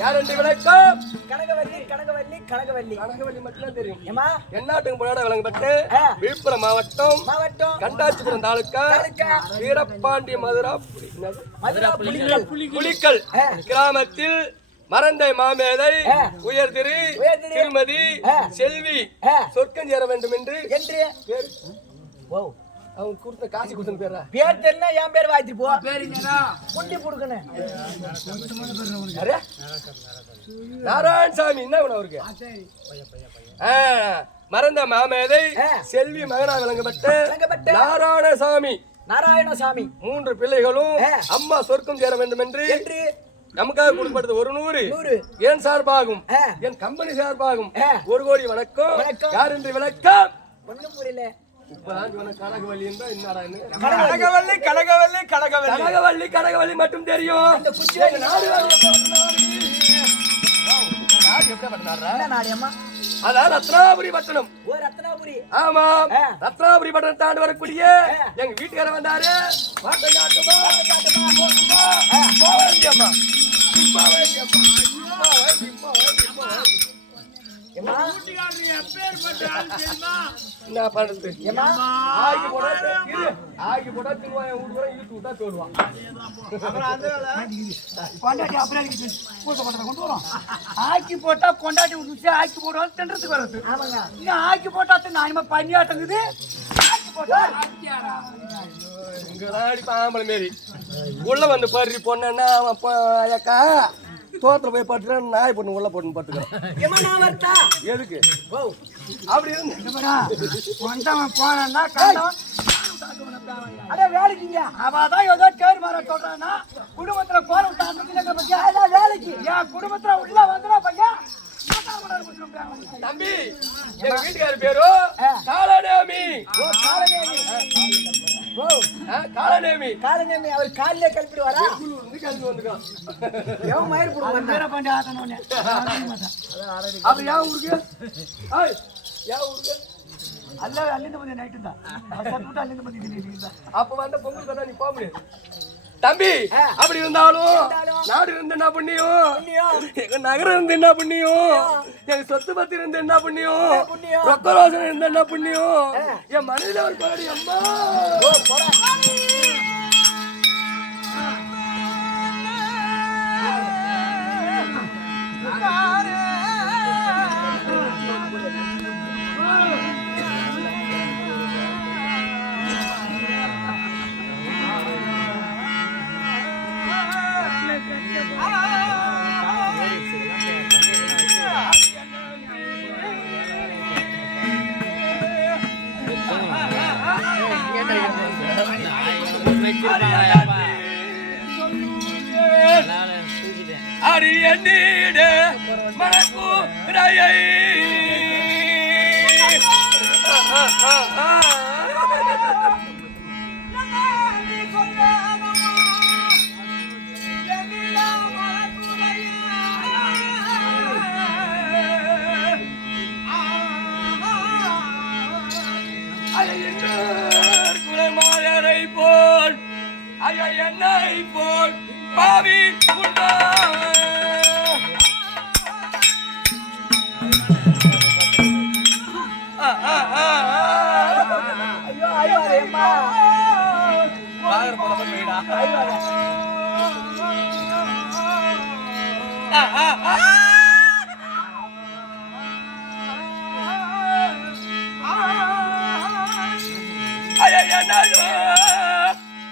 யார் என்று விளக்கம்? கனகவல்லி கனகவல்லி கனகவல்லி கனகவல்லி மட்டும்தான் தெரியும். ஏமா எந்நாட்டுக்கு போராட விளங்கப்பட்டு விழுப்புரம் மாவட்டம் கண்டாச்சிபுரம் தாலுக்கா வீரபாண்டி மதுரா புலிக்கல் கிராமத்தில் மறந்தை மாமேதை உயர் திருமதி செல்வி சொர்க்கம் சேர வேண்டும் என்று அவங்க கொடுத்த காசு கொடுத்த பேரா பேர் தெரியல என் பேர் வாய்ச்சி போ குண்டி புடுக்கணும் நாராயணசாமி என்ன அவருக்கு மறந்த மாமேதை செல்வி மகனா விளங்கப்பட்ட நாராயணசாமி 3 பிள்ளைகளும் அம்மா சொர்க்கம் சேர வேண்டும் என்று நமக்காக கொடுப்பது 100 என் சார்பாகும் என் கம்பெனி சார்பாகும் 1 கோடி வணக்கம். யார் என்று விளக்கம்? ஒண்ணும் புரியல. கனகவல்லி மட்டும் தெரியும். அதான் ரத்னாபுரி பட்டணம். ஆமா, ரத்னாபுரி பட்டணம் தாண்டி வரக்கூடிய எங்க வீட்டுக்கார வந்தாரு. என்ன பண்றது? ஆக்கி போட்டா சொல்லுவான். ஆக்கி போட்டா கொண்டாட்டி விட்டு ஆக்கி போடுவான் தின்றதுக்கு வருது. இன்னும் ஆக்கி போட்டா நானிமா பண்ணியாட்டங்குது. ஆம்பளை மாரி உள்ள வந்து பறி பொண்ணா அக்கா தோத்துல போய் பட்டுக்கிறேன் நாய் பொண்ணு உள்ள போட்டு பட்டுக்கிறேன். எதுக்கு அப்படி வேலைக்குங்க அவதான் ஏதோ கேர் மாற சொல்றான்னா குடும்பத்துல கோர வேலைக்கு என் குடும்பத்துல உள்ள வந்துடும் பையன். தம்பி எங்க வீட்டுக்கார பேரு காலநேமி. காலநேமி அவர் காலிலே கழிப்பிடுவாரா? எவன் மயிர் போடுவான் அப்ப வந்து பொங்கல் நீ போக முடியாது தம்பி. அப்படி இருந்தாலும் நாடு இருந்து என்ன பண்ணியும், எங்க நகரம் இருந்து என்ன பண்ணியும், எங்க சொத்து பத்தி இருந்து என்ன பண்ணியும், ரொக்க ரோசனை இருந்து என்ன பண்ணியும், என் மனைவில ஒரு கொலடி அம்மா அரியனீட மனக்கு ராயை குலமாயரை போல் ஐயா என்னை போல் பாவி உண்டா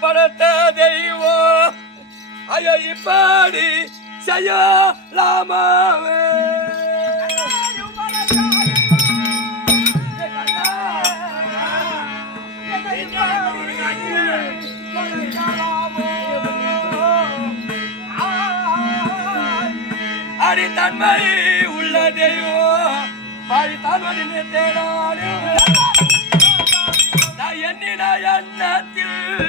படத்த தெய்வம் ஐயோ இப்படி செய்யலாமாவே அடி தன்மை உள்ள தெய்வம் பாடி தாழ்வடி தேடாடு நான் எண்ணின எண்ணத்தில்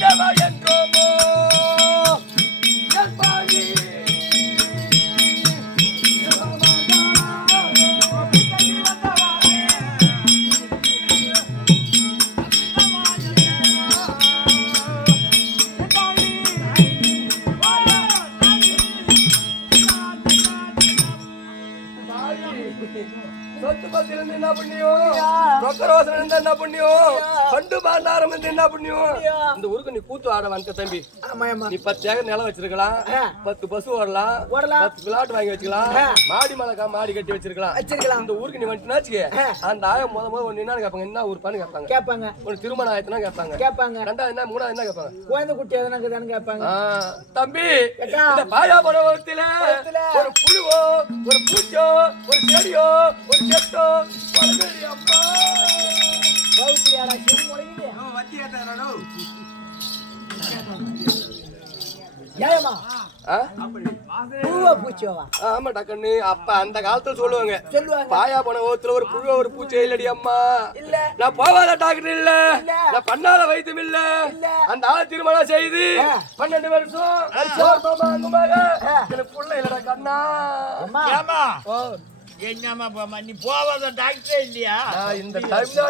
என்னவா என்றோமோ என்பாடி சொத்து பத்தி இருந்து என்ன பண்ணியும் ரொக்க ரோசனை இருந்தா என்ன பண்ணியும் பண்டு பாண்டாரம் இருந்து என்ன பண்ணியும் இந்த ஊருக்கு நீ கூத்து ஆட வந்த தம்பி நீ 10 ஏக்கர் நிலம் வச்சிருக்கலாம் 10 பசு ஓடலாம் 10 பிளாட் வாங்கி வச்சுக்கலாம் மாடி மலை மாடி கட்டி வச்சிருக்கலாம் இந்த ஊருக்கு நீ வந்துச்சுனாச்சு அந்த ஆயம் முத ஒண்ணு என்ன கேட்பாங்க என்ன ஊருப்பான்னு கேட்பாங்க ஒரு திருமணம் ஆயத்துனா கேட்பாங்க ரெண்டாவது என்ன மூணாவது என்ன கேட்பாங்க குழந்தை குட்டி எதனா கேட்பாங்க தம்பி இந்த பாயா பருவத்தில ஒரு புழுவோ ஒரு பூச்சோ ஒரு செடியோ ஒரு செட்டோ பழமேடி அம்மா பௌத்தியாடா செடி முளைக்குது ஏமா பூவா பூச்சோவா ஆமா டக்கண்ணு அப்ப அந்த காலத்துல சொல்லுவாங்க பாயா போன ஓத்துல ஒரு புழுவ ஒரு பூச்சை இல்லடி அம்மா இல்ல நான் போவாத டாக்டர் இல்ல நான் பண்ணாத வைத்தியம் இல்ல அந்த ஆளை திருமணம் செய்து 12 வருஷம் எனக்கு புள்ள இல்லடா கண்ணா என்னம்மா நீ போவாத டாக்டரே இல்லையா இந்த டைம்ல